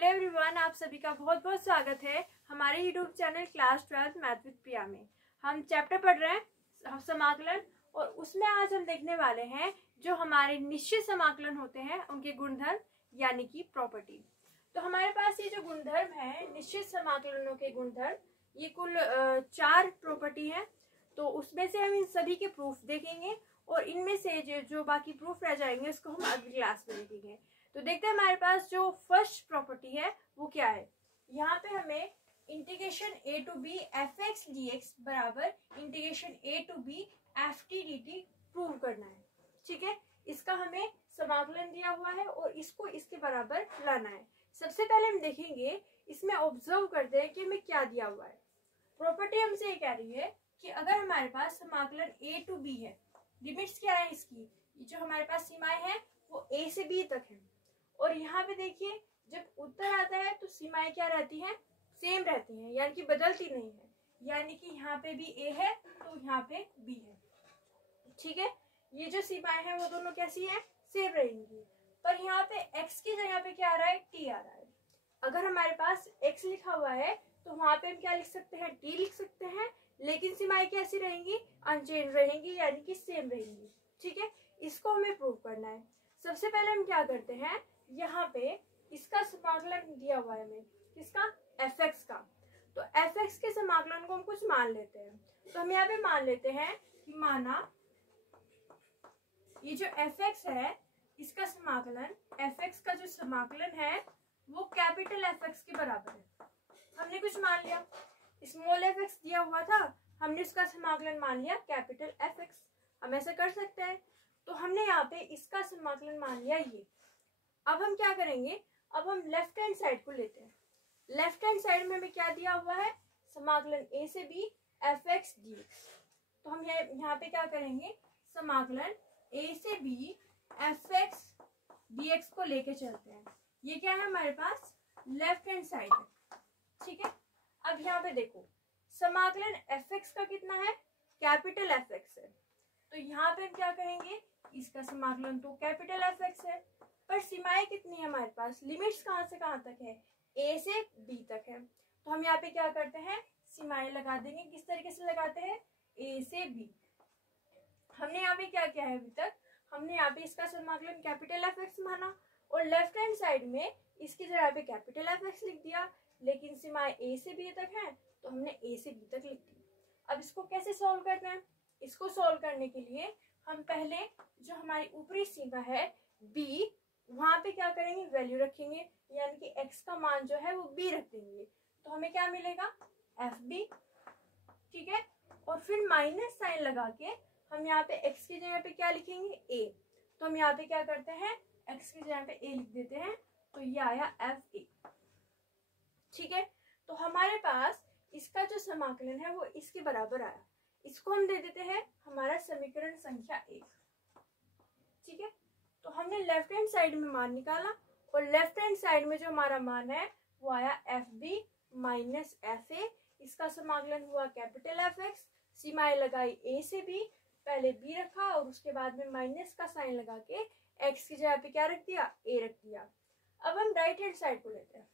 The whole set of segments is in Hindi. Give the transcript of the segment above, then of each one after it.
हेलो एवरीवन, आप सभी का बहुत बहुत स्वागत है हमारे YouTube channel class 12 math with Priya में। हम चैप्टर पढ़ रहे हैं समाकलन, और उसमें आज हम देखने वाले हैं जो हमारे निश्चित समाकलन होते हैं उनके गुणधर्म यानी कि प्रॉपर्टी। तो हमारे पास ये जो गुणधर्म है निश्चित समाकलनों के गुणधर्म, ये कुल 4 प्रॉपर्टी है। तो उसमें से हम इन सभी के प्रूफ देखेंगे और इनमें से जो बाकी प्रूफ रह जाएंगे उसको हम अगली क्लास में देखेंगे। तो देखते हैं हमारे पास जो फर्स्ट प्रॉपर्टी है वो क्या है। यहाँ पे हमें integration a to B F X D X बराबर integration a to B F T D T prove करना है। ठीक है, इसका हमें समाकलन दिया हुआ है और इसको इसके बराबर लाना है। सबसे पहले हम देखेंगे, इसमें ऑब्जर्व करते हैं कि हमें क्या दिया हुआ है। प्रॉपर्टी हमसे ये कह रही है कि अगर हमारे पास समाकलन a टू b है, लिमिट्स क्या है इसकी, जो हमारे पास सीमाएं हैं वो a से b तक है। और यहाँ पे देखिए जब उत्तर आता है तो सीमाएं क्या रहती हैं, सेम रहती हैं, यानी कि बदलती नहीं है। यानी कि यहाँ पे भी a है तो यहाँ पे b है। ठीक है, ये जो सीमाएं हैं वो दोनों कैसी हैं, सेम रहेंगी। पर यहाँ पे x की जगह पे क्या आ रहा है, t आ रहा है। अगर हमारे पास x लिखा हुआ है तो वहां पे हम क्या लिख सकते हैं, t लिख सकते हैं, लेकिन सीमाएं कैसी रहेंगी, अनचेंज रहेंगी, यानी कि सेम रहेंगी। ठीक है, इसको हमें प्रूव करना है। सबसे पहले हम क्या करते हैं, यहाँ पे इसका समाकलन दिया हुआ है हमें, किसका, fx का। तो fx के समाकलन को हम कुछ मान लेते हैं। तो हम यहाँ पे मान लेते हैं कि माना ये जो fx है इसका समाकलन, fx का जो समाकलन है वो कैपिटल fx के बराबर है। हमने कुछ मान लिया, स्मॉल fx दिया हुआ था, हमने इसका समाकलन मान लिया कैपिटल fx। हम ऐसा कर सकते हैं। तो हमने यहाँ पे इसका समाकलन मान लिया ये। अब हम क्या करेंगे, अब हम लेफ्ट हैंड साइड को लेते हैं। लेफ्ट हैंड साइड में हमें क्या दिया हुआ है, समाकलन a से b F X D x. तो हम यहाँ पे क्या करेंगे, समाकलन a से b F X D x को लेके चलते हैं। ये क्या है हमारे पास, लेफ्ट हैंड साइड है। ठीक है, अब यहाँ पे देखो समाकलन एफ एक्स का कितना है, कैपिटल एफ एक्स है। तो यहाँ पे हम क्या कहेंगे, इसका समाकलन तो कैपिटल एफ एक्स है, पर सीमाएं कितनी है हमारे पास, लिमिट्स कहाँ से कहाँ तक है, a से b तक है। तो हम यहाँ पे क्या करते हैं, सीमाएं लगा देंगे। किस तरीके से लगाते हैं, a से b। हमने यहाँ पे क्या किया है अभी तक, हमने यहाँ पे इसका समाकलन कैपिटल एफ एक्स माना और लेफ्ट हैंड साइड में इसकी जगह पे कैपिटल एफ एक्स लिख दिया, लेकिन सीमाएं a से b तक है तो हमने a से b तक लिख दी। अब इसको कैसे सॉल्व करना है, इसको सॉल्व करने के लिए हम पहले जो हमारी ऊपरी सीमा है b, वहां पे क्या करेंगे, वैल्यू रखेंगे, यानी कि x का मान जो है वो b रख देंगे। तो हमें क्या मिलेगा, एफ बी। ठीक है, और फिर माइनस साइन लगा के हम यहाँ पे x की जगह पे क्या लिखेंगे, a। तो हम यहाँ पे क्या करते हैं, x की जगह पे a लिख देते हैं, तो ये आया एफ ए। ठीक है, तो हमारे पास इसका जो समाकलन है वो इसके बराबर आया। इसको हम दे देते हैं हमारा समीकरण संख्या 1। ठीक है, तो हमने लेफ्ट हैंड साइड में मान निकाला और लेफ्ट हैंड साइड में जो हमारा मान है वो आया F B minus F A. इसका समाकलन हुआ कैपिटल एफ एक्स, सीमाएं लगाई a से b, पहले b रखा और उसके बाद में माइनस का साइन लगा के x की जगह पे क्या रख दिया, a रख दिया। अब हम राइट हैंड साइड को लेते हैं।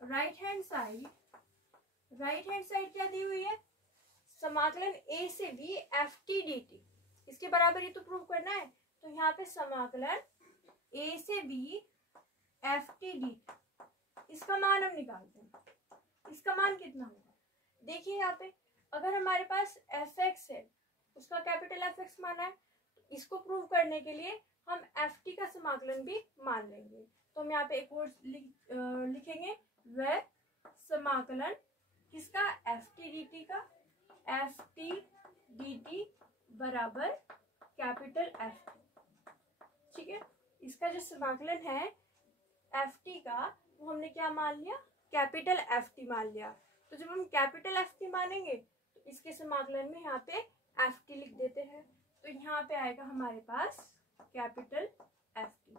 राइट हैंड साइड क्या दी हुई है, समाकलन a से b F T D T, इसके बराबर ही तो प्रूव करना है। तो यहाँ पे समाकलन a से b F T D T, इसका मान हम निकालते हैं। इसका मान कितना होगा, देखिए यहाँ पे अगर हमारे पास एफ एक्स है, उसका कैपिटल एफ एक्स माना है, तो इसको प्रूव करने के लिए हम एफ टी का समाकलन भी मान लेंगे। तो हम यहाँ पे एक और लिखेंगे, वह समाकलन किसका, एफ टी डी टी का, एफ टी डी टी बराबर कैपिटल एफ टी। ठीक है, इसका जो समाकलन है एफ टी का वो हमने क्या मान लिया, कैपिटल एफ टी मान लिया। तो जब हम कैपिटल एफ टी मानेंगे तो इसके समाकलन में यहाँ पे एफ टी लिख देते हैं। तो यहाँ पे आएगा हमारे पास कैपिटल एफ टी।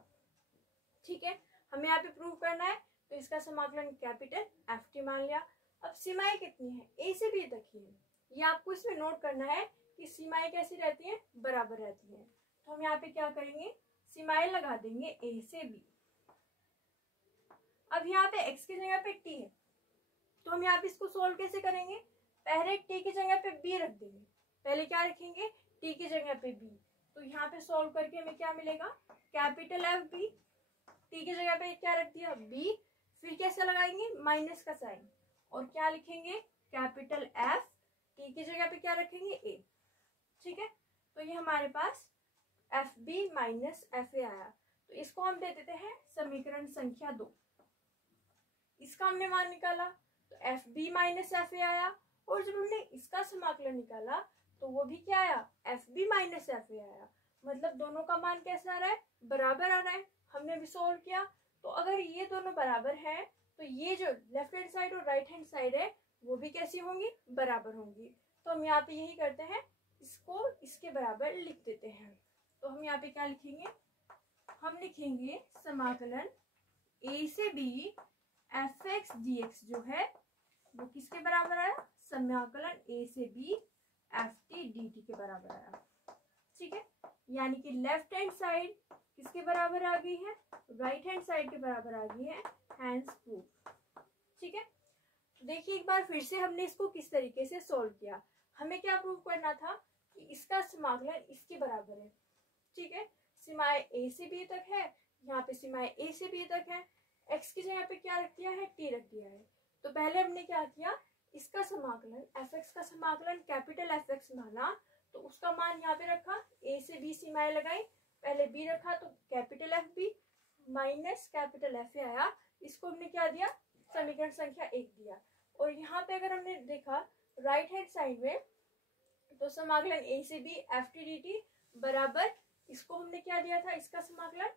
ठीक है, हमें यहाँ पे प्रूव करना है तो इसका समाकलन कैपिटल एफ टी मान लिया। अब सीमाएं कितनी है, a से b तक ही है। ये आपको इसमें नोट करना है कि सीमाएं कैसी रहती हैं, बराबर रहती हैं। तो हम यहाँ पे क्या करेंगे, सीमाएं लगा देंगे a से b। अब यहाँ पे x की जगह पे t है, तो हम यहाँ पे इसको सोल्व कैसे करेंगे? पहले t की जगह पे b रख देंगे। पहले क्या रखेंगे? t की जगह पे b। तो यहाँ पे सोल्व करके हमें क्या मिलेगा? Capital F B. t की जगह पे क्या रख दिया? b। फिर कैसे लगाएंगे? माइनस का साइन, और क्या लिखेंगे? Capital F. t की जगह पे क्या रखेंगे? a। ठीक है, तो ये हमारे पास F B minus F A आया। तो इसको हम दे देते हैं समीकरण संख्या 2। इसका हमने मान निकाला तो F B minus F A आया, और जब हमने इसका समाकलन निकाला तो वो भी क्या आया? F B minus F A आया। मतलब दोनों का मान कैसा आ रहा है? बराबर आ रहा है। हमने भी सोल्व किया, तो अगर ये दोनों बराबर हैं तो ये जो लेफ्ट हैंड साइड और राइट हैंड साइड है वो भी कैसी होंगी? बराबर होंगी। तो हम यहाँ पे यही करते हैं, इसको इसके बराबर लिख देते हैं। तो हम यहाँ पे क्या लिखेंगे? हम लिखेंगे समाकलन a से b F X D x जो है वो किसके बराबर आया? समाकलन a से b F T D T के बराबर आया। ठीक है, यानी कि लेफ्ट हैंड साइड किसके बराबर आ गई है? राइट हैंड साइड के बराबर आ गई है। Hence proof. ठीक है, तो देखिए एक बार फिर से हमने इसको किस तरीके से सोल्व किया। हमें क्या प्रूव करना था? कि इसका समाकलन इसके बराबर है। ठीक है, सीमाएं a से b तक है, यहाँ पे सीमाएं a से b तक है। x की जगह पे क्या रख दिया है? t रख दिया है। तो पहले हमने क्या किया? इसका समाकलन fx का समाकलन कैपिटल fx माना, तो उसका मान यहाँ पे रखा, a से b सीमाएं लगाई, पहले b रखा तो capital F B minus capital F A आया। इसको हमने क्या दिया? समीकरण संख्या 1 दिया। और यहाँ पे अगर हमने देखा राइट हैंड साइड में, तो समाकलन a से b F T D T बराबर, इसको हमने क्या दिया था? इसका समाकलन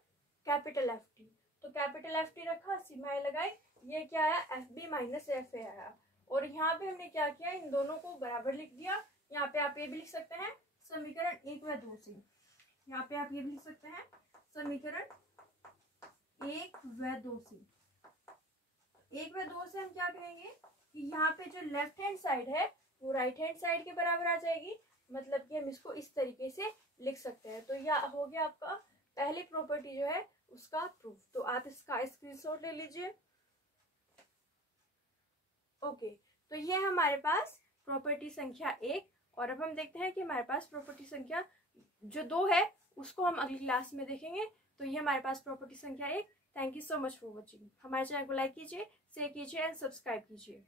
कैपिटल एफ टी। तो कैपिटल एफ टी रखा, सीमाएं लगाई, ये क्या आया? F B minus F A आया। और यहाँ पे हमने क्या किया? इन दोनों को बराबर लिख दिया। यहाँ पे आप ये भी लिख सकते हैं समीकरण 1 व 2 से। यहाँ पे आप ये भी लिख सकते हैं समीकरण 1 व 2 से। 1 व 2 से हम क्या कहेंगे? कि यहाँ पे जो लेफ्ट हैंड साइड है वो राइट हैंड साइड के बराबर आ जाएगी। मतलब कि हम इसको इस तरीके से लिख सकते हैं। तो यह हो गया आपका पहली प्रॉपर्टी जो है उसका प्रूफ। तो आप इसका स्क्रीनशॉट ले लीजिए। ओके, तो ये हमारे पास प्रॉपर्टी संख्या 1। और अब हम देखते हैं कि हमारे पास प्रॉपर्टी संख्या जो 2 है उसको हम अगली क्लास में देखेंगे। तो ये हमारे पास प्रॉपर्टी संख्या 1। Thank you so much for watching. हमारे चैनल को लाइक कीजिए, शेयर कीजिए एंड सब्सक्राइब कीजिए।